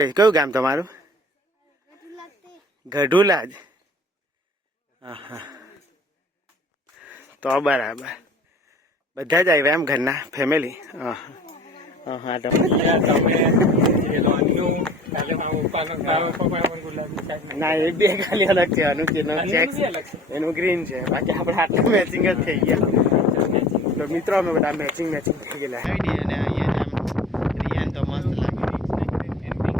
કયું ગામ તમારું? ગઢુલા જ. તો બરાબર બધા જ આવ્યા એમ ઘરના ફેમિલી? ના એ બે ખાલી અલગ છે. એનું ગ્રીન છે, બાકી આપણે આટલું મેચિંગ જ થઈ ગયા. તો મિત્રો અમે બધા મેચિંગ થઈ ગયેલા. અને અહીંયા તો મસ્ત લાગે.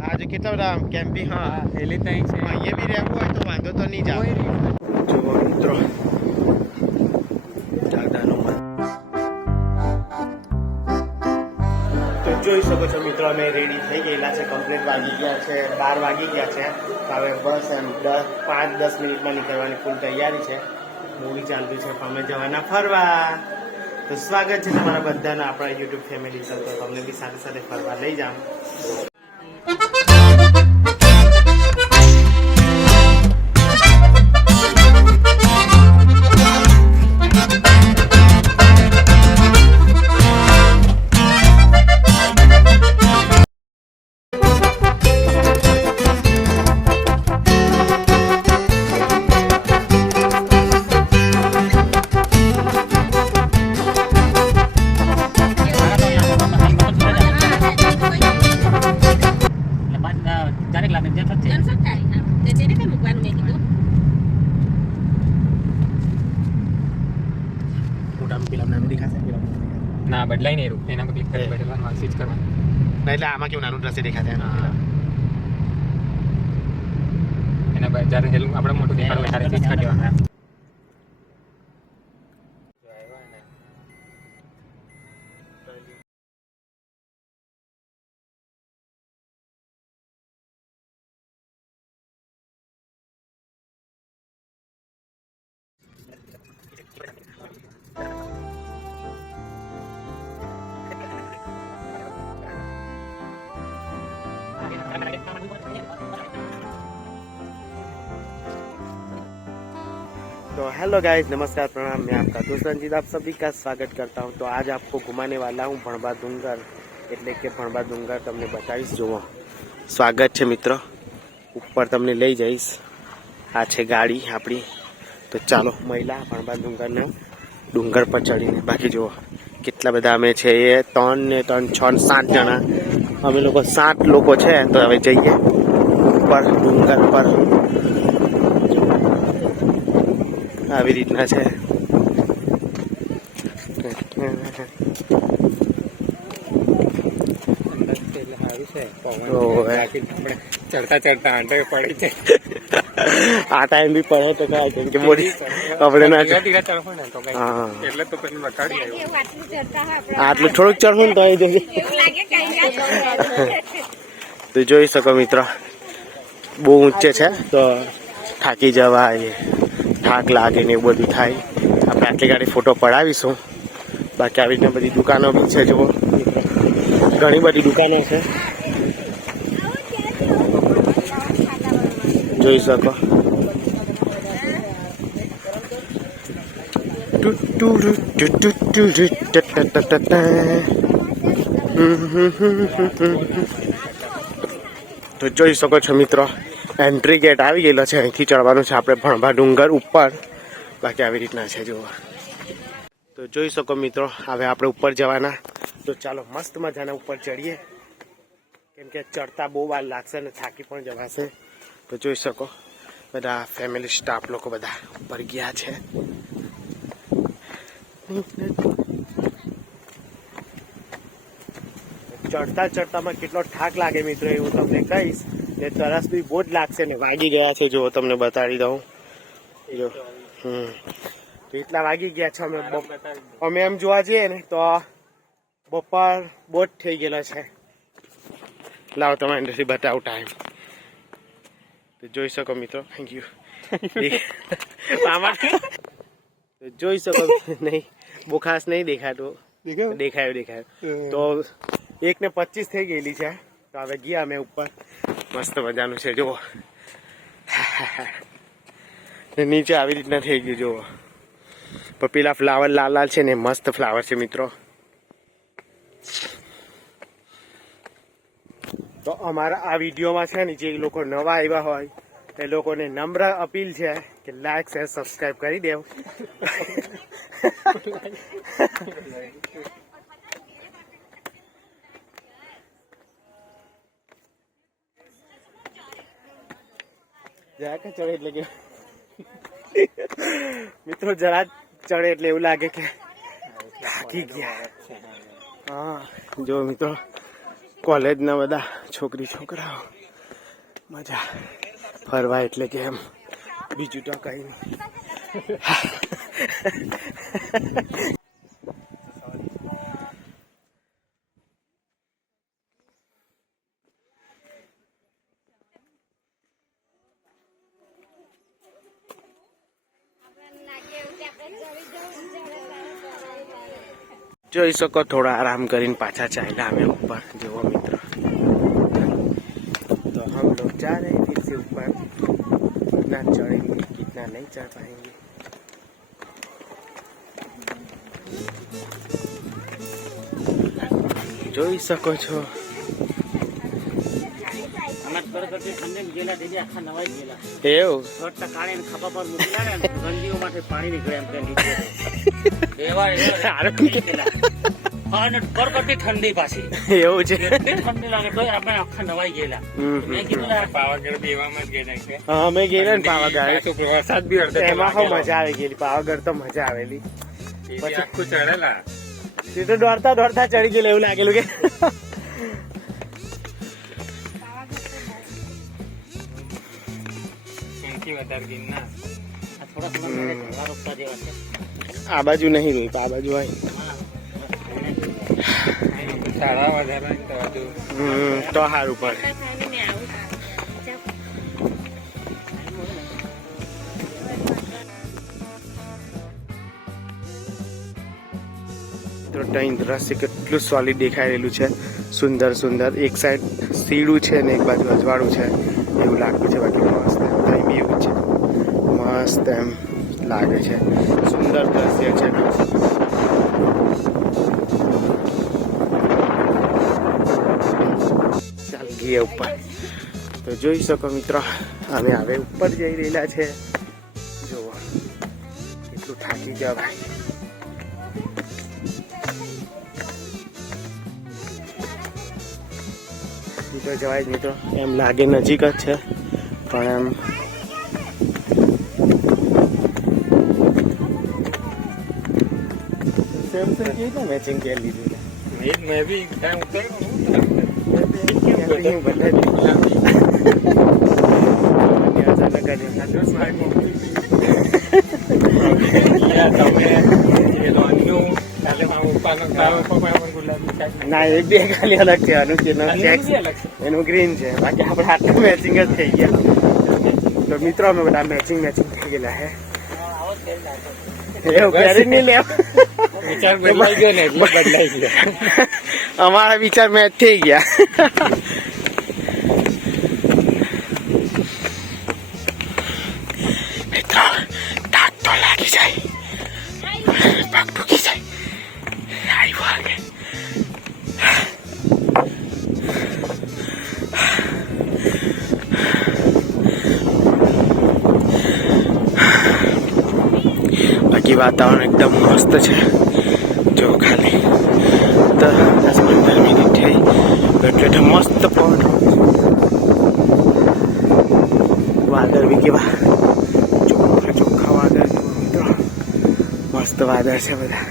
આજે કેટલા બધા કેમ્પિંગ. હા અહીંયા બી રહેવું હોય તો વાંધો તો નહીં જાય. જુઓ મિત્રો તો જોઈ શકો છો મિત્રો, અમે રેડી થઈ ગયેલા છે. કમ્પ્લીટ વાગી ગયા છે 12 વાગી ગયા છે. હવે બસ એમ 5-10 મિનિટમાં નીકળવાની ફૂલ તૈયારી છે. મૂવી ચાલતું છે, અમે જવાના ફરવા. તો સ્વાગત છે તમારા બધાના આપણા યુટ્યુબ ફેમિલી પર. તો તમને બી સાથે સાથે ફરવા લઈ જાઉં. ના બદલાઈ નહીં રૂપ એના પર ક્લિક કરી બદલવાનું સ્વિચ કરવાનું. ના એટલે આમાં કેવું નાનું દ્રશ્ય દેખાશે એના પર જ્યારે હેલું આપણે મોટું દેખાડવું ત્યારે સ્વિચ કરી દેવાનું. तो हेलो गाइस, नमस्कार, प्रणाम। मैं आपका दोस्त रंजीत आप सभी का स्वागत करता हूं। तो आज आपको घुमाने वाला हूं भणबा डूंगर, એટલે કે ભણબા ડુંગર તમને બતાવીશ. જુઓ સ્વાગત છે મિત્રો, ઉપર તમને લઈ જઈશ. આ છે ગાડી આપણી. તો ચાલો મહિલા ભણબા ડુંગરના ડુંગર પર ચડીને. બાકી જુઓ કેટલા બધા અમે છે, એ 3 ને 3 6 7 જણા અમે લોકો 7 લોકો છે. તો હવે જઈએ ઉપર ડુંગર પર. આવી રીતના છે. ચડતા ચડતા આંટે પડી છે. આ ટાઈમ બી પડે તો કાંઈ, કેમ કે બોડી આપણે ના એટલે તો પછી બતાડી આટલું થોડુંક ચડવું ને તો એ જોઈએ. તો જોઈ શકો મિત્રો, બહુ ઊંચે છે તો થાકી જવાય, થાક લાગે ને એવું બધું થાય. આપણે આટલી ગાડી ફોટો પડાવીશું. બાકી આવી રીતના બધી દુકાનો બી છે. જુઓ ઘણી બધી દુકાનો છે, જોઈ શકો. તો જોઈ શકો છો મિત્રો, એન્ટ્રી ગેટ આવી ગયેલો છે. અહીંથી ચડવાનું છે આપણે ભણબા ડુંગર ઉપર. બાકી આવી રીતના છે જુઓ. તો જોઈ શકો મિત્રો, હવે આપણે ઉપર જવાના. તો ચાલો મસ્ત મજાના ઉપર ચડીએ, કેમ કે ચડતા બહુ વાર લાગશે અને થાકી પણ જવાશે. તો જોઈ શકો બધા ફેમિલી સ્ટાફ લોકો બધા ઉપર ગયા છે. ચડતા ચડતામાં કેટલો થાક લાગે મિત્રો એ હું તમને કહીશ. ને તરસ બી બહુ જ લાગશે ને. વાગી ગયા છે જો તમને બતાડી દઉં. જો તો એટલા વાગી ગયા છે. અમે એમ જોવા જઈએ ને તો બપોર બહુ જ થઈ ગયેલો છે. લાવો તમારી અંદરથી બતાવું ટાઈમ. તો જોઈ શકો મિત્રો, થેન્ક યુ. તો જોઈ શકો નહીં, બહુ ખાસ નહીં દેખાતું. દેખાયું તો 1:25 થઈ ગયેલી છે. તો હવે ગયા અમે ઉપર. મસ્ત મજાનું છે જુઓ. નીચે આવી રીતના થઈ ગયું જુઓ. પણ પેલા ફ્લાવર લાલ લાલ છે ને, મસ્ત ફ્લાવર છે મિત્રો. તો તો અમારા આ વિડીયોમાં છે ને જે લોકો નવા આવ્યા હોય એ લોકોને નમ્ર અપીલ છે કે લાઈક શેર સબસ્ક્રાઇબ કરી દેવ. જરા કે ચડે એટલે કે મિત્રો જરા ચડે એટલે એવું લાગે કે થાકી ગયા. હા જો મિત્રો કોલેજના બધા છોકરાઓ મજા ફરવા એટલે કે એમ બીજું તો કઈ નહીં. જોઈ શકો થોડા आराम કરીને પાછા ચાલ્યા અમે ऊपर जो मित्र. तो हम लोग जा रहे हैं फिर से ऊपर. कितना चढ़ेंगे कितना नहीं चढ़ पाएंगे. જોઈ શકો છો એવું પાણી નીકળે એમ ઠંડી પાછી એવું છે. ઠંડી લાગે તો આપણે આખા નવાઈ ગયેલા. મેં કીધું પાવાગઢ બી એવામાં જ ગયા છે. હા અમે ગયેલા ને પાવાગઢ વરસાદ બી અડધો એમાં how મજા આવી ગયેલી. પાવાગઢ તો મજા આવેલી. પછી આખું ચડેલા તે તો દોડતા ચડી ગયેલું એવું લાગેલું કે સૌથી વધારે ગિરનાર થોડા રોકતા જેવા છે. આ બાજુ નહીં રહી આ બાજુ હોય શાળા વધારે તો બધું તો સારું પડે. તો ત્યાં દ્રશ્ય કેટલું સોલિડ દેખાઈ રહેલું છે. સુંદર એક સાઈડ સીડું છે ને એક બાજુ અજવાળું છે એવું લાગતું છે. બાકી મસ્ત ત્યાં બી એવું છે મસ્ત એમ લાગે છે. સુંદર દ્રશ્ય છે. ચાલ ગયા ઉપર. તો જોઈ શકો મિત્રો અમે હવે ઉપર જઈ રહેલા છે. જુઓ કેટલું થાકી ગયા ભાઈ. તો જવાય જ મિત્રો એમ લાગે નજીક જ છે પણ એમ સેમસંગ કેવી રીતે મેચિંગ કરી લીધું. મેં બી ત્યાં ના એ બે ખાલી અલગ છે. એનું ગ્રીન છે બાકી આપણે આટલું મેચિંગ જ થઈ ગયા. તો મિત્રો અમે બધા મેચિંગ થઈ ગયેલા હે. એવું કરી નહીં લેવ. વિચાર બદલાઈ ગયો ને એટલે બદલાઈ ગયો. અમારા વિચાર મેચ થઈ ગયા. મિત્રો તાક તો લાગી જાય પગ દુખી જાય. આવ્યું આગળ બાકી વાતાવરણ એકદમ મસ્ત છે. જો ખાલી 10-15 મિનિટ થઈ એટલે મસ્ત પવન. વાદળ બી કેવા ચોખ્ખા વાદળ મિત્રો. મસ્ત વાદળ છે બધા.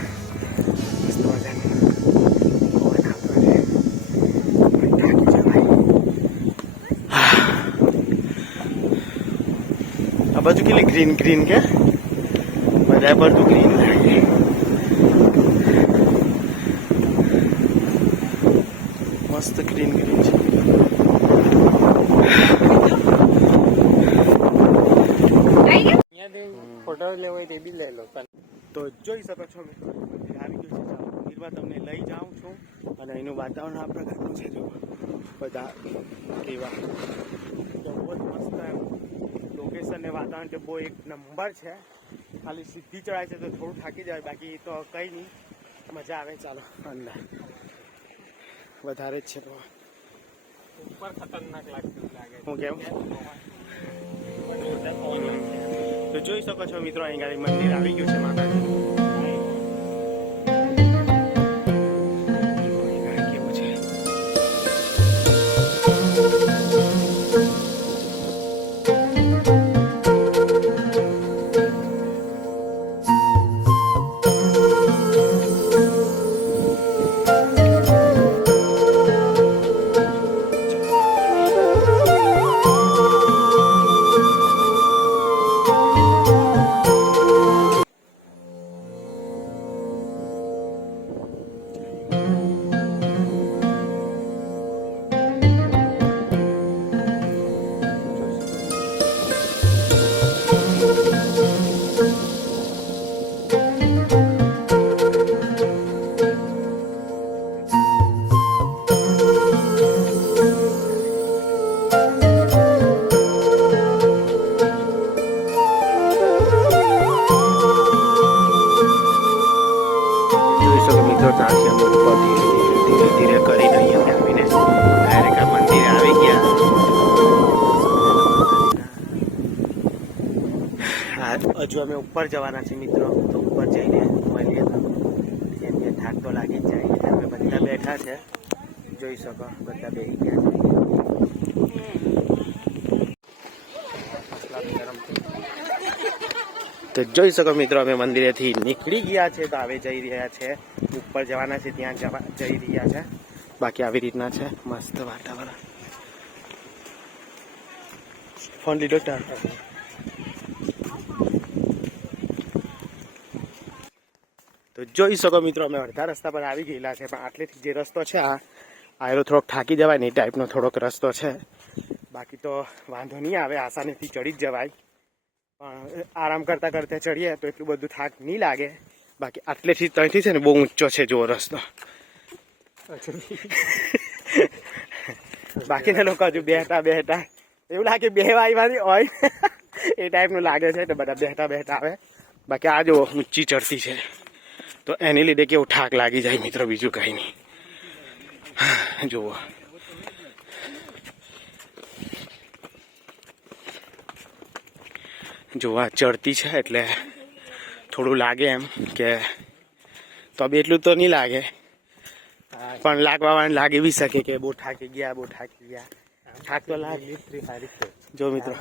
મસ્ત મજાનું પવન આવતો છે. થાકી જવાય. આ બાજુ કેટલી ગ્રીન કે બધા બધું ગ્રીન લાગે. મસ્ત ગ્રીન છે. ફોટો લેવો હોય તે બી લઈ લો. તો જોઈ શકો છો મિત્રો આવી ગયું છે. મંદિરમાં તમને લઈ જાઉં છું અને એનું વાતાવરણ આ પ્રકારનું છે. જો બધા કેવા બહુ જ મસ્ત લોકેશન ને વાતાવરણ બહુ એક નંબર છે. ખાલી સીધી ચડાય છે તો થોડું થાકી જાય બાકી તો કંઈ નહીં મજા આવે. ચાલો અંદર વધારે જ છે તો ઉપર ખતરનાક લાગતું લાગે હું કેમ જોરદાર પવન લાગે. તો જોઈ શકો છો મિત્રો, અહીં ગાડી મંદિર આવી ગયું છે માતાજી. કેવું છે મિત્રો, ત્યાંથી અમે ઉપર ધીરે ધીરે કરીને અહીંયા આવીને ડાયરેક્ટ આ મંદિરે આવી ગયા. હજુ અમે ઉપર જવાના છીએ મિત્રો, તો ઉપર જઈને મળીએ. તો જેમ કે થાક તો લાગી જ જાય. અમે બધા બેઠા છે, જોઈ શકો, બધા બેસી ગયા છે. તો જોઈ શકો મિત્રો, અમે મંદિરેથી નીકળી ગયા છે. તો હવે જઈ રહ્યા છે ઉપર જવાના છે, ત્યાં જઈ રહ્યા છે. બાકી આવી રીતના છે, મસ્ત વાતાવરણ. ફોન લીધો તાર. તો જોઈ શકો મિત્રો, અમે અડધા રસ્તા પર આવી ગયેલા છે. પણ આટલેથી જે રસ્તો છે આયરો થોડોક થાકી જવાય ને એ ટાઈપનો થોડોક રસ્તો છે. બાકી તો વાંધો નહીં આવે, આસાનીથી ચડી જ જવાય. પણ આરામ કરતા કરતા ચડીએ તો એટલું બધું થાક નહીં લાગે. બાકી આટલેથી ત્યાંથી છે ને બહુ ઊંચો છે જો રસ્તો. બાકીના લોકો હજુ બેઠા એવું લાગે બેહવાયમાંથી હોય એ ટાઈપનું લાગે છે. તો બધા બેઠા આવે. બાકી આ જો ઊંચી ચડતી છે, તો એની લીધે કેવું થાક લાગી જાય મિત્રો, બીજું કંઈ નહીં. જુઓ, જોવા ચડતી છે એટલે થોડું લાગે એમ કે, તો બી એટલું તો નહીં લાગે, પણ લાગવાવાળાને લાગી બી શકે કે બહુ થાકી ગયા. થાક તો લાગે. જો મિત્રો,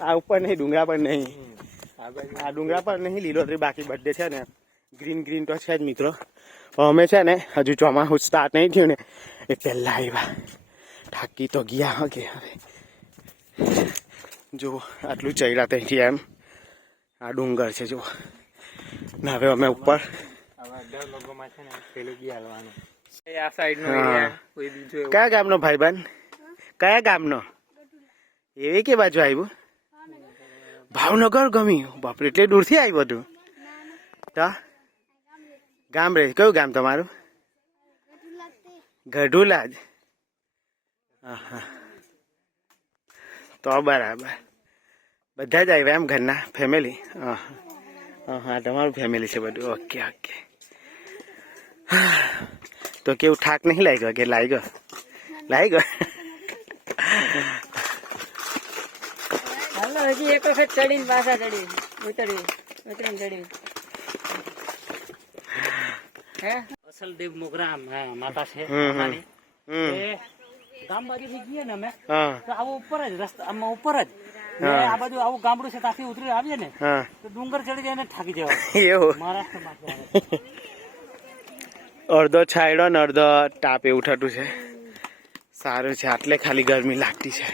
આ ઉપર નહીં, ડુંગરા પર નહીં, આ ડુંગરા પર નહીં લીલોતરી, બાકી બધે છે ને ગ્રીન તો છે જ મિત્રો. અમે છે ને હજુ ચોમાસું સ્ટાર્ટ નહીં થયું ને એ પહેલા આવ્યા. થાકી તો ગયા હવે. જો આટલું ચડ્યા ત્યાંથી એમ આ ડુંગર છે જો. ને હવે અમે ઉપર કયા ગામનો ભાઈબંધ? કયા ગામનો? એવી કે બાજુ આવ્યું? ભાવનગર ગમ્યું? બાપરે, એટલે દૂરથી આવ્યું હતું? તો ગામ રે, કયું ગામ તમારું? ગઢુલા જ. હા, તો બરાબર. બધા જ આવ્યા એમ ઘરના ફેમિલી? હા, તમારું ફેમિલી છે બધું. ઓકે. તો કેવું, થાક નહીં લાગ્યો કે લાગ્યો? હજી એક વખત ચડીને પાછા ઉતરીને ચડી. અસલ દેવ મોગરા માતા છે. ગામ બાજુથી ગઈએ ને અમે, તો આવું ઉપર જ રસ્તા, આમાં ઉપર જ આ બાજુ આવું ગામડું છે, ત્યાંથી ઉતરી આવીએ ને તો ડુંગર ચડી જાય ને થાકી જવાય. એવું મહારાષ્ટ્રમાં અડધો છાયડો ને અડધો ટાપ એવું થતું છે. સારું છે, આટલે ખાલી ગરમી લાગતી છે.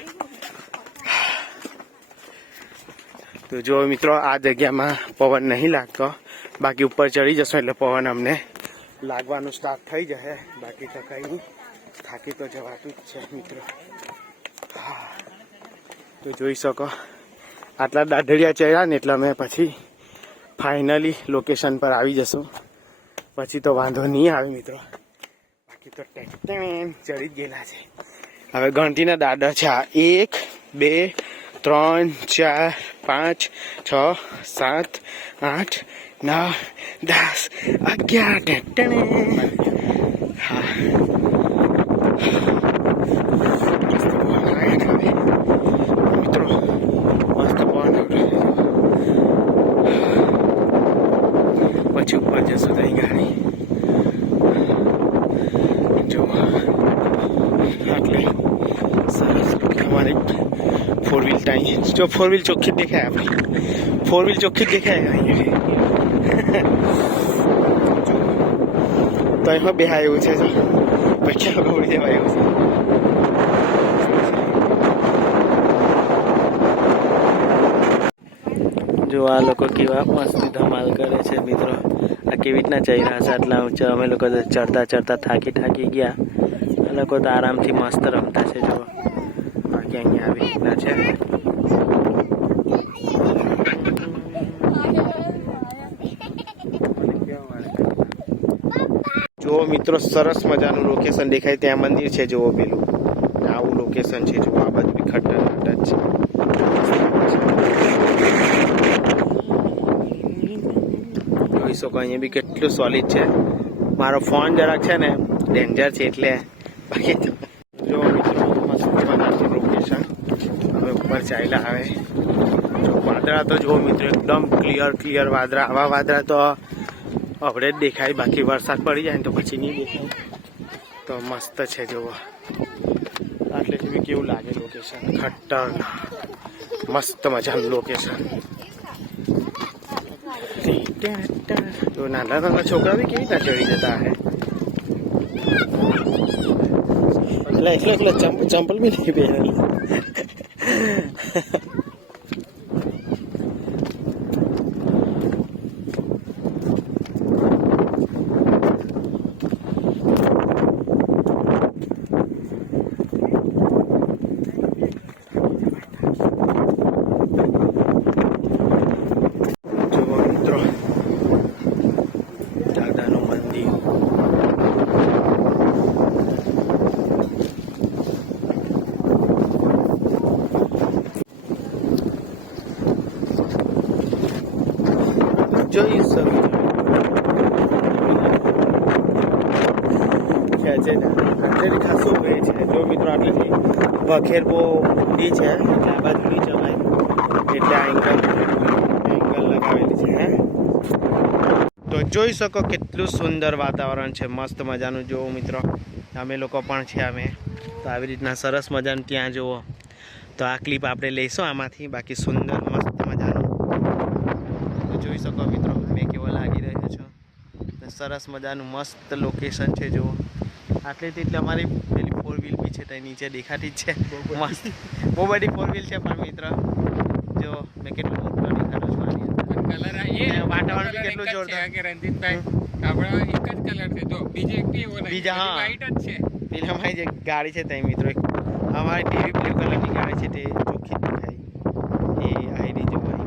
તો જો મિત્રો, આ જગ્યામાં પવન નહીં લાગતો. બાકી ઉપર ચડી જશો એટલે પવન અમને લાગવાનું સ્ટાર્ટ થઈ જશે. બાકી તો કંઈ નહીં, થાકી તો જવાતું જ છે મિત્રો. તો જોઈ શકો, આટલા દાઢડિયા ચડ્યા ને એટલે અમે પછી ફાઇનલી લોકેશન પર આવી જશું. પછી તો વાંધો નહીં આવે મિત્રો. બાકી તો ચડી જ ગયેલા છે. હવે ગણતીના દાડા છે. 1 2 3 4 5 6 7 8 9 10 11. હા, એટલે સરસ અમારે 4 વ્હીલ ટાઈમ જો 4 વ્હીલ ચોખ્ખી જ દેખાય આપણી 4 વ્હીલ ચોખ્ખી જ દેખાય અહીંયા તો એમાં બેહાય એવું છે જો પછી ઉડી જવાય એવું છે જો આ લોકો કેવા મસ્તી ધમાલ કરે છે મિત્રો આ કેવી રીતના જઈ રહ્યા છે આટલા ઊંચા અમે લોકો ચડતા ચડતા થાકી ગયા આ લોકો તો આરામથી મસ્ત રમતા છે જો બાકી અહીંયા આવી રીતના છે જો મિત્રો સરસ મજાનું લોકેશન દેખાય ત્યાં મંદિર છે જુઓ પેલું આવું લોકેશન છે જુઓ આ બાજુ બી ખટ્ટા જ છે જોઈ શકો અહીંયા બી કેટલું સોલિડ છે મારો ફોન જરાક છે ને ડેન્જર છે એટલે બાકી જો મિત્રો મસ્ત મજાનું લોકેશન હવે ઉપર ચાલ્યા આવે જો વાદળા તો જુઓ મિત્રો એકદમ ક્લિયર વાદળા આવા વાદળા તો હવે જ દેખાય બાકી વરસાદ પડી જાય ને તો પછી નહીં દેખાય તો મસ્ત છે જુઓ એટલે બી કેવું લાગે લોકેશન ખતરનાક મસ્ત મજાનું લોકેશન તો નાના નાના છોકરા બી કેવી રીતના ચડી જતા હે એટલે ચંપલ બી નહીં પહેરેલી જોઈ શકો ખાસું ભાઈ છે જો મિત્રો આટલેથી વખેર બહુ ઊંડી છે એટલે આ બાજુ નહીં જવાય એટલે આ એંગલ લગાવેલી છે હે તો જોઈ શકો કેટલું સુંદર વાતાવરણ છે મસ્ત મજાનું જુઓ મિત્રો અમે લોકો પણ છે અમે તો આવી રીતના સરસ મજાનું ત્યાં જુઓ તો આ ક્લિપ આપણે લઈશું આમાંથી બાકી સુંદર મસ્ત મજાનું જોઈ શકો મિત્રો મેં કેવો લાગી રહ્યો છો સરસ મજાનું મસ્ત લોકેશન છે જુઓ આટલેથી એટલે અમારી પેલી 4 વ્હીલ બી છે ત્યાં નીચે દેખાતી જ છે મસ્ત બહુ બધી 4 વ્હીલ છે પણ મિત્ર જો મેં કેટલું મોટું દેખાડો છું આની કલર વાતાવરણ બી કેટલું જોરદાર કે રણજીતભાઈ આપણા એક જ કલર છે જો બીજે એક એવો નહીં બીજા હા વ્હાઈટ જ છે પેલી અમારી જે ગાડી છે ત્યાં મિત્રો અમારી ટીવી બ્લુ કલરની ગાડી છે તે ચોખ્ખી દેખાય એ આઈડી જોવાય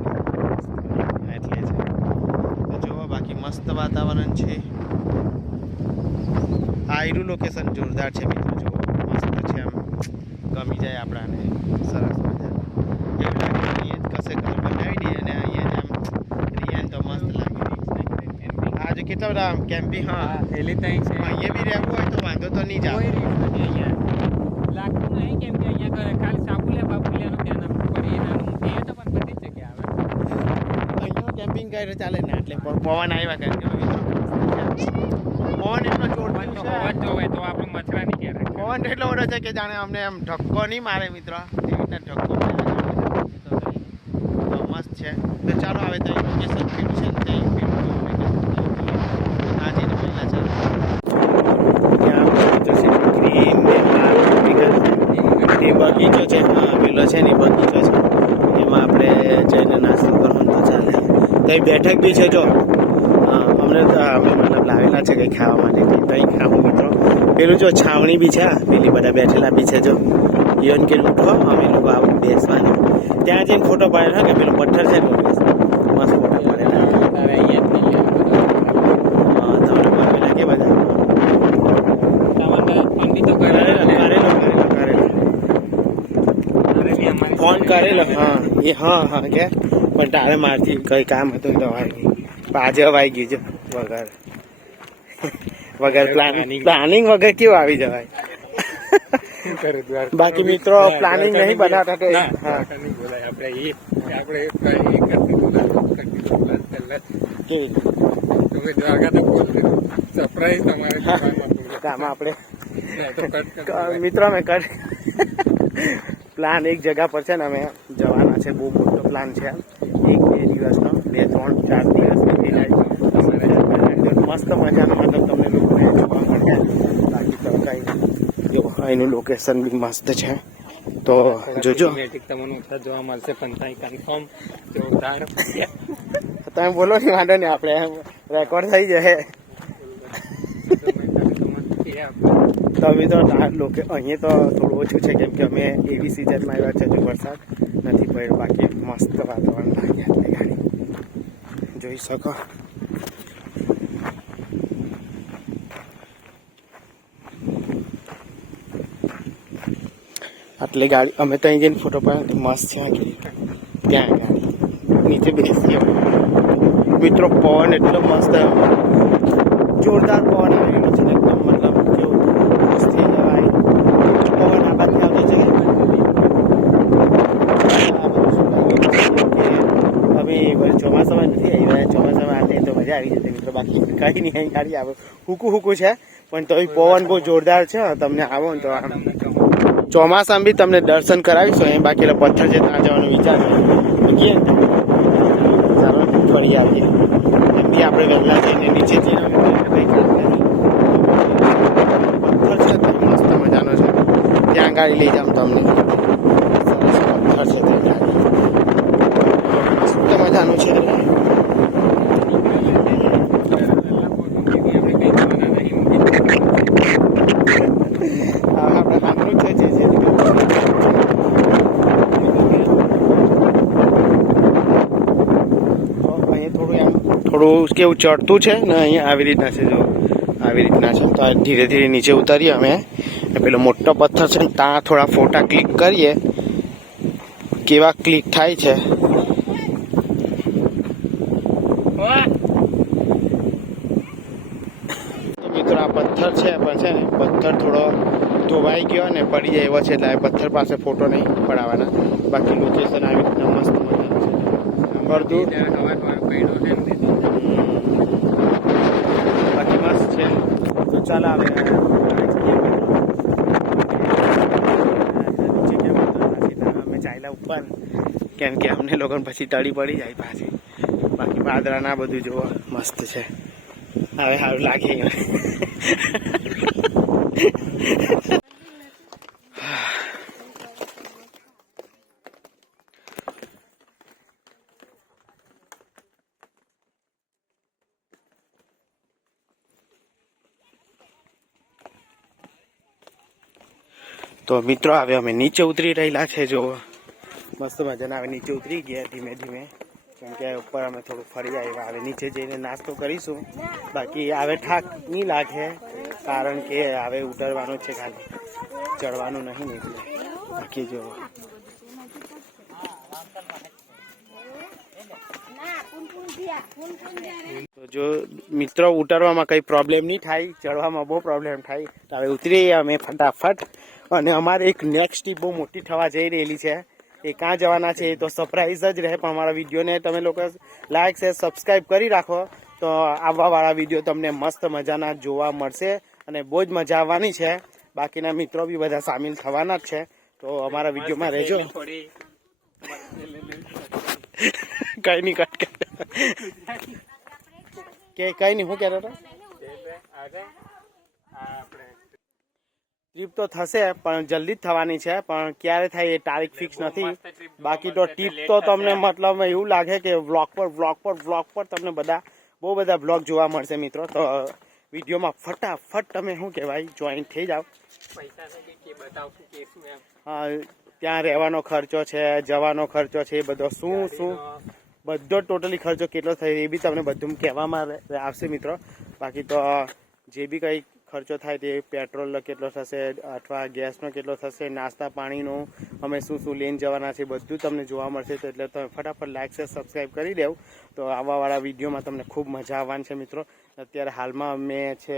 એટલે છે તો જોવા બાકી મસ્ત વાતાવરણ છે આયરું લોકેશન જોરદાર છે મિત્રો જો મસ્ત છે આમ ગમી જાય આપણાને સરસ મજા એવું લાગે અહીંયા કશે ઘર બનાવી દઈએ અને અહીંયા જ આમ રિયાન તો મસ્ત લાગે આજે કેટલા બધા કેમ્પિંગ હા એલી ત્યાં છે અહીંયા બી રહેવું હોય તો વાંધો તો નહીં જાવ અહીંયા લાગતું નહીં કેમ કે અહીંયા ખાલી સાપુલિયા બાપુલિયાનું ધ્યાન આપવું પડે એનાનું એ તો પણ બધી જ જગ્યા આવે અહીંયા કેમ્પિંગ કરે ચાલે ને એટલે પવન આવ્યા કરે પવન એટલો જોરદાર છે હોવા જ જોવે તો આપણે મચ્છરાની ઘેર પવન એટલો બધો છે કે જાણે અમને આમ ધક્કો નહીં મારે મિત્રો એવી રીતના ધક્કો મારે તો મસ્ત છે તો ચાલો હવે તો લોકેશન ફીટ છે આજે પહેલા છે ત્યાં ગ્રીન એ બગીચો છે હા પેલો છે ને બગીચો છે એમાં આપણે જઈને નાસ્તો કરવાનું તો ચાલે ત્યાં બેઠક બી છે જો અમને મતલબ લાવેલા છે કંઈ ખાવા માટે કંઈ ખાવું મિત્રો પેલું જો છાવણી બી છે પેલી બધા બેઠેલા બી છે જો ઈવન કે લૂંટો અમે લોકો આવું બેસવાનું ત્યાં જઈને ફોટો પાડેલો કે પેલો પથ્થર છે મસ્ત ફોટો પાડેલા તારે અહીંયા હા તમને પાડેલા કે બધા ઠંડી તો ફોન કરેલો હા એ હા કે પણ તારે મારથી કંઈ કામ હતું તો હોય નહીં પણ આજે હવે આવી ગયું છે વગર પ્લાનિંગ વગર કેવું આવી જવાય બાકી મિત્રો પ્લાનિંગ નહીં બનાવતા તો હા સરપ્રાઈઝ તમારે આમાં આપણે મિત્રો અમે કર પ્લાન એક જગા પર છે ને અમે જવાના છે, બહુ મોટો પ્લાન છે, 1-2 દિવસનો, 2-3-4 દિવસ મસ્ત મજાનો, મતલબ તમને લોકોને જોવા મળે. બાકી તો કઈ જો અહીંનું લોકેશન બી મસ્ત છે, તો જોજો. તમને ઓછા જોવા મળશે પણ ત્યાં કન્ફર્મ જોરદાર. તમે બોલો ને, વાંધો નહીં, આપણે રેકોર્ડ થઈ જશે. તો મિત્રો અહીંયા તો થોડું ઓછું છે, કેમ કે અમે એવી સિઝનમાં આવ્યા છે, જો વરસાદ નથી પડ્યો. બાકી મસ્ત વાતાવરણ લાગે એટલે ગાડી જોઈ શકો. આટલી ગાડી અમે તો અહીં જઈને ફોટો પાડ્યો, મસ્ત છે ત્યાં ગાડી નીચે બેસીએ. મિત્રો પવન એટલો મસ્ત, જોરદાર પવન આવેલો છે ને, એકદમ મતલબ કેવું ખુશ થઈ જવાય. પવન આ બાજુ આવતો છે. અમે ચોમાસામાં નથી આવી રહ્યા, ચોમાસામાં આવીએ તો મજા આવી જતી મિત્રો. બાકી કઈ નહીં, અહીં ગાડી આવે હુકું છે, પણ તો પવન બહુ જોરદાર છે. તમને આવો ને તો ચોમાસામાં બી તમને દર્શન કરાવીશું. અહીં બાકી પથ્થર છે, ત્યાં જવાનો વિચાર છે. ચાલો ફરી આવીએ. એમ બી આપણે વહેલા જઈને નીચે જઈને પથ્થર છે, મસ્ત મજાનો છે, ત્યાં ગાડી લઈ જાઉં તમને. સરસ પથ્થર છે, ત્યાં ગાડી મસ્ત મજાનું છે. થોડું કેવું ચડતું છે ને, અહીંયા આવી રીતના છે, જો આવી રીતના છે. તો ધીરે ધીરે નીચે ઉતારીએ અમે. પેલો મોટો પથ્થર છે ને, ત્યાં થોડા ફોટા ક્લિક કરીએ, કેવા ક્લિક થાય છે. મિત્રો આ પથ્થર છે, પણ છે ને પથ્થર થોડો ધોવાઈ ગયો ને પડી જાય એવો છે, એટલે પથ્થર પાસે ફોટો નહીં પડાવવાના. બાકી લોકેશન આવી રીતના મસ્ત મજાનું છે. બધું બાકી મસ્ત છે. તો ચાલો આવે અમે ચાલ્યા ઉપર, કેમ કે અમને લોકોને પછી તળી પડી જાય પાછી. બાકી પાદરા ના બધું જોવા મસ્ત છે. હવે સારું લાગે. તો મિત્રો હવે અમે નીચે ઉતરી રહેલા છે, જો મસ્ત મજાના. હવે નીચે ઉતરી ગયા ધીમે ધીમે, કેમ કે ઉપર અમે થોડું ફરી આવ્યા. હવે નીચે જઈને નાસ્તો કરીશું. બાકી હવે થાક નહીં લાગે, કારણ કે હવે ઉતરવાનું છે, ખાલી ચડવાનું નહીં ને એટલે. બાકી જો તો જો મિત્રો ઉતરવામાં કઈ પ્રોબ્લેમ નહીં થાય, ચડવામાં બહુ પ્રોબ્લેમ થાય. તો હવે ઉતરીએ અમે ફટાફટ. અને અમારે એક નેક્સ્ટ ટ્રીપ બહુ મોટી થવા જઈ રહેલી છે. એ ક્યાં જવાના છે એ તો સરપ્રાઈઝ જ રહે, પણ અમારા વિડીયોને તમે લોકો લાઈક શેર સબસ્ક્રાઈબ કરી રાખો, તો આવવાવાળા વિડીયો તમને મસ્ત મજાના જોવા મળશે અને બહુ જ મજા આવવાની છે. બાકીના મિત્રો બી બધા સામેલ થવાના જ છે, તો અમારા વિડીયોમાં રહેજો. કઈ નહીં કટ કે કઈ નહીં, હું કહેતો હતો ટ્રીપ તો થશે, પણ જલ્દી જ થવાની છે, પણ ક્યારે થાય એ તારીખ ફિક્સ નથી. બાકી તો ટ્રીપ તો તમને મતલબ એવું લાગે કે વ્લોગ પર તમને બહુ બધા વ્લોગ જોવા મળશે મિત્રો. તો વિડીયોમાં ફટાફટ તમે શું કહેવાય જોઈન થઈ જાઓ. હા, ત્યાં રહેવાનો ખર્ચો છે, જવાનો ખર્ચો છે, એ બધો શું બધો ટોટલી ખર્ચો કેટલો થાય એ બી તમને બધું કહેવામાં આવશે મિત્રો. બાકી તો જે બી કંઈ ખર્ચો થાય તે પેટ્રોલનો કેટલો થશે અથવા ગેસનો કેટલો થશે, નાસ્તા પાણીનો અમે શું લઈને જવાના છે બધું તમને જોવા મળશે. તો એટલે તમે ફટાફટ લાઈક છે સબસ્ક્રાઈબ કરી દેવું, તો આવવાવાળા વિડીયોમાં તમને ખૂબ મજા આવવાની છે મિત્રો. અત્યારે હાલમાં મેં છે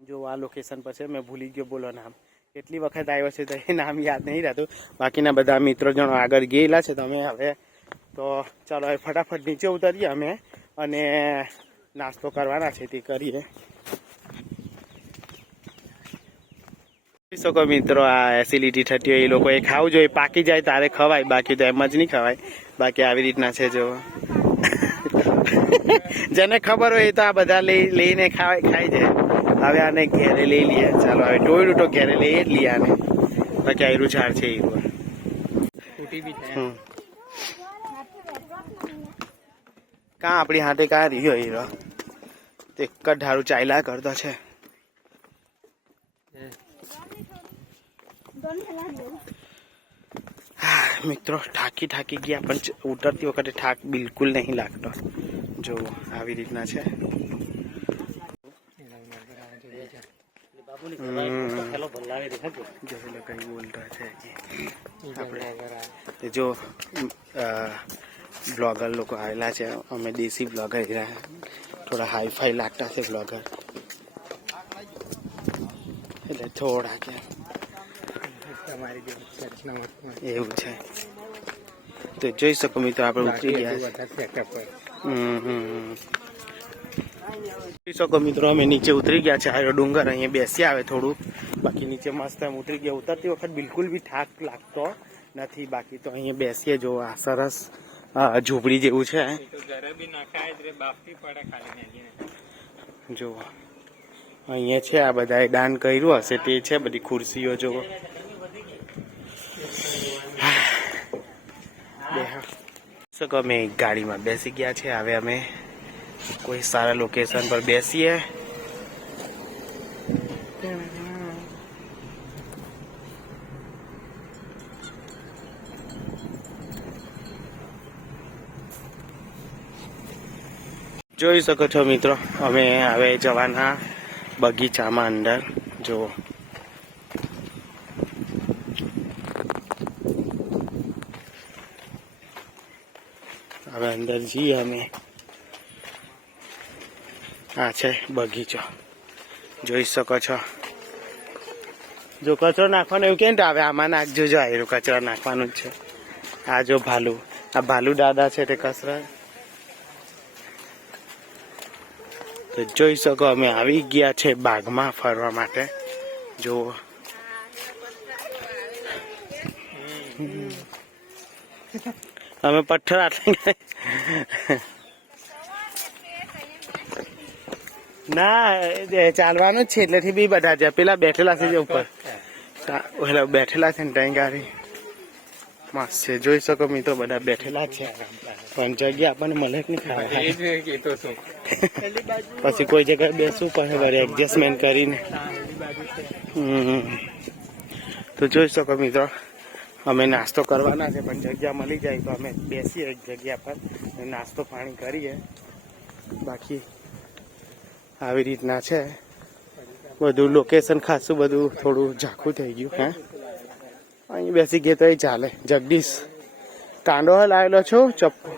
જો આ લોકેશન પર છે, મેં ભૂલી ગયો બોલો નામ, કેટલી વખત આવ્યો છે તો એ નામ યાદ નહીં રહેતું. બાકીના બધા મિત્રો જણો આગળ ગયેલા છે. તમે હવે તો ચાલો હવે ફટાફટ નીચે ઉતરીએ અમે અને નાસ્તો કરવાના છે તે કરીએ. શકો મિત્રો, આ એસિડિટી થતી હોય એ લોકોએ ખાવું જોઈએ. પાકી જાય તારે ખવાય, બાકી તો એમ જ નહીં ખવાય. બાકી આવી રીતના છે જો. જેને ખબર હોય એ તો આ બધા લઈને ખાઈ જાય. હવે આને ઘેરે લઈ લઈએ. ચાલો હવે ટોયડું તો ઘેરે લઈ જ લઈએ આને. બાકી આયરું ઝાડ છે એ કાં આપણી હાથે કાં રહ્યો હીરો એક જ ધારું ચાલ્યા કરતો છે. મિત્રો થાકી ગયા, પણ ઉતરતી વખતે થાક બિલકુલ નહીં લાગતો. જો આવી રીતના છે. કઈ બોલતા છે આપણે જો બ્લોગર લોકો આવેલા છે. અમે દેશી બ્લોગર થોડા હાઈફાઈ લાગતા છે બ્લોગર, એટલે થોડા કે એવું છે. તો જોઈ શકો મિત્રો આપણે ઉતરી ગયા જોઈ શકો મિત્રો અમે નીચે ઉતરી ગયા છે. આરો ડુંગર અહીંયા બેસી આવે થોડું, બાકી નીચે મસ્ત એમ ઉતરી ગયા. ઉતરતી વખત બિલકુલ બી થાક લાગતો નથી. બાકી તો અહીંયા બેસીએ જો આ સરસ ઝૂંપડી જેવું છે. જો અહીંયા છે આ બધાએ દાન કર્યું હશે તે છે. બધી ખુરશીઓ જો શકો. અમે ગાડીમાં બેસી ગયા છે. હવે અમે કોઈ સારા લોકેશન પર બેસીએ. જોઈ શકો છો મિત્રો, અમે હવે જવાના બગીચામાં અંદર. જો હવે અંદર જઈએ અમે. આ છે બગીચો, જોઈ શકો છો. જો કચરો નાખવાનો એવું કેમ આવે, આમાં નાખજો. જો આયરું કચરો નાખવાનું જ છે. આ જો ભાલુ, આ ભાલુ દાદા છે તે કચરા. તો જોઈ શકો અમે આવી ગયા છે બાગમાં ફરવા માટે. જો અમે પથ્થર આટલે ના ચાલવાનું જ છે એટલેથી બી બધા છે. પેલા બેઠેલા છે ઉપર, પેલા બેઠેલા છે ને ત્યાં ગાડી મસ્ત છે. જોઈ શકો મિત્રો બધા બેઠેલા છે, પણ જગ્યા આપણને મળે જ નહીં ખાવા. પછી કોઈ જગ્યાએ બેસવું પડે બરે એડજસ્ટમેન્ટ કરીને. તો જોઈ શકો મિત્રો અમે નાસ્તો કરવાના છે, પણ જગ્યા મળી જાય તો અમે બેસીએ એક જગ્યા પર નાસ્તો પાણી કરીએ. બાકી આવી રીતના છે બધું. લોકેશન ખાસું બધું થોડું ઝાખું થઈ ગયું. હે અહીં બેસી ગયા તો એ ચાલે. જગદીશ કાંડો લાવેલો છો ચપ્પુ,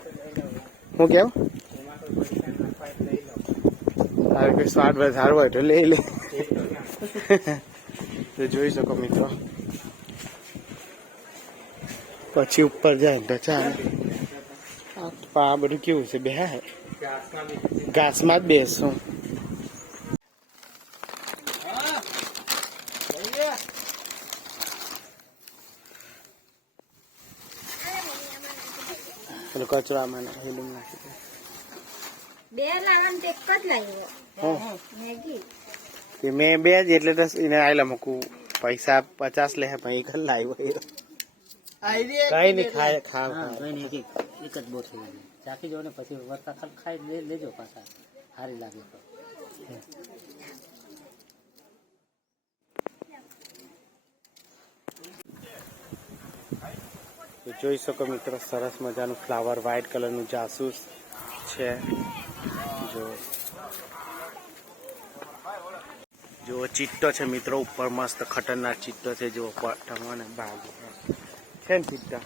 હું કેવું તારે કોઈ સ્વાદ વધારો હોય તો લઈ લે. તો જોઈ શકો મિત્રો પછી ઉપર જાય તો ચાલે. આ બધું કેવું છે, બે ઘાસમાં જ બેસું. કચરો આમાં નાખી દે. મેં બે જ એટલે તો એને આવેલા મૂકું. પૈસા 50 લે પણ એક જ લાવ્યો. કઈ નહીં ખાય ખાવ એક જ બહુ થઈ ગઈ. ચાખી જો ને પછી વરતા ખાઈ લેજો પાછા, સારી લાગે તો. જોઈ શકો મિત્રો સરસ મજાનું ફ્લાવર વ્હાઈટ કલરનું જાસૂસ છે. જો ચિત્તો છે મિત્રો ઉપર, મસ્ત ખતરનાક ચિત્તો છે. જો પટમને ભાગ છે ને ચિત્તા.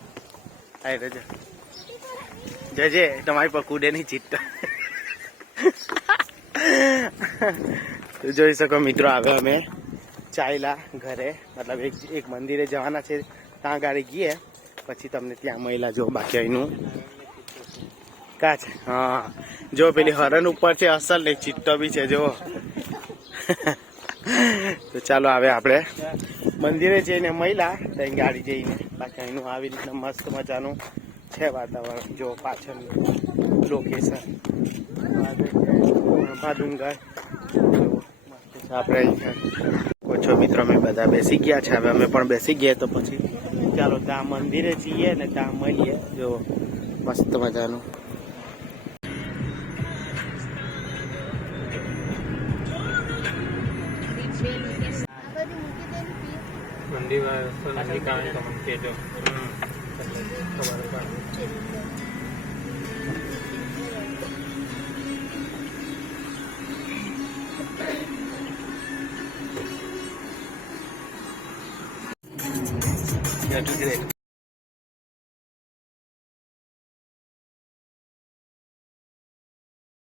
આ રજા જજે તમારી પર કૂદે નહીં ચિત્તા. જોઈ શકો મિત્રો હવે અમે ચાલ્યા ઘરે, મતલબ એક મંદિરે જવાના છે. ત્યાં ગાડી ગઈએ પછી તમને ત્યાં મહિલા જો. બાકી અહીંનું કા છે. હા જો પેલી હરણ ઉપર છે અસલ ને ચિત્તો બી છે જો. તો ચાલો હવે આપણે મંદિરે જઈને મળ્યા ત્યાં ગાડી જઈને બાકી અહીંનું આવી રીતના મસ્ત મજાનું છે વાતાવરણ. જો પાછળ લોકેશન ભણભા ડુંગર આપણે અહીં ઓછો મિત્રો અમે બધા બેસી ગયા છે. હવે અમે પણ બેસી ગયા તો પછી ચાલો ત્યાં મંદિરે જઈએ ને ત્યાં મળીએ. જો મસ્ત મજાનું મંદિર નજીક આવે તો મને કહેજો. ખબર પડે. Yeah, do great.